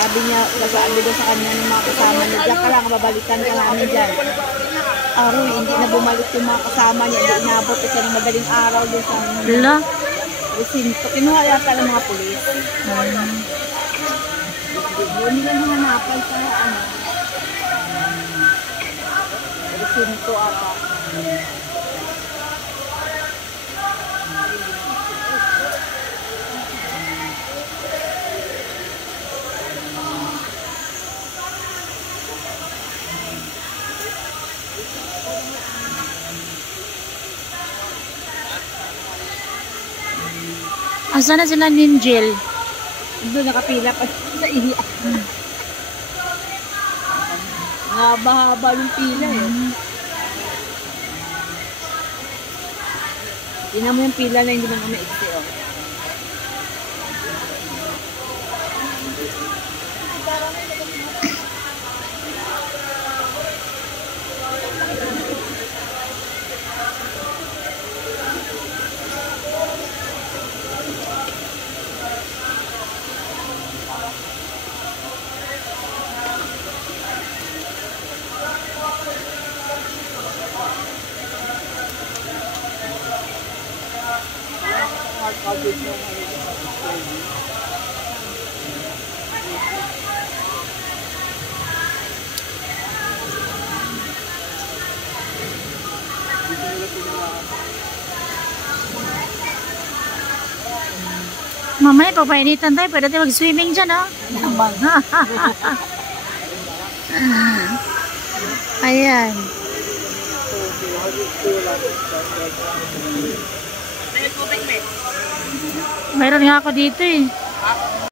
Sabi niya, sabi daw sa kanya ng mga kasama niya, diyan ka lang, babalikan ka namin dyan. Aroy, hindi na bumalik yung mga kasama niya, hindi inabot kasi ng madaling araw doon sa Hala? resinto. Kinuha yata ng mga pulis. Doon nila nanganapan sa resinto ata. Asa na sila Ninjel? Doon nakapila pa sa iya. Haba-haba yung pila eh. Tingnan mo yung pila na hindi man umaiksi oh. Mamaya papainitan tayo, pwede tayo mag-swimming dyan, ha? Naman. Ayan. Mayroon nga ako dito eh.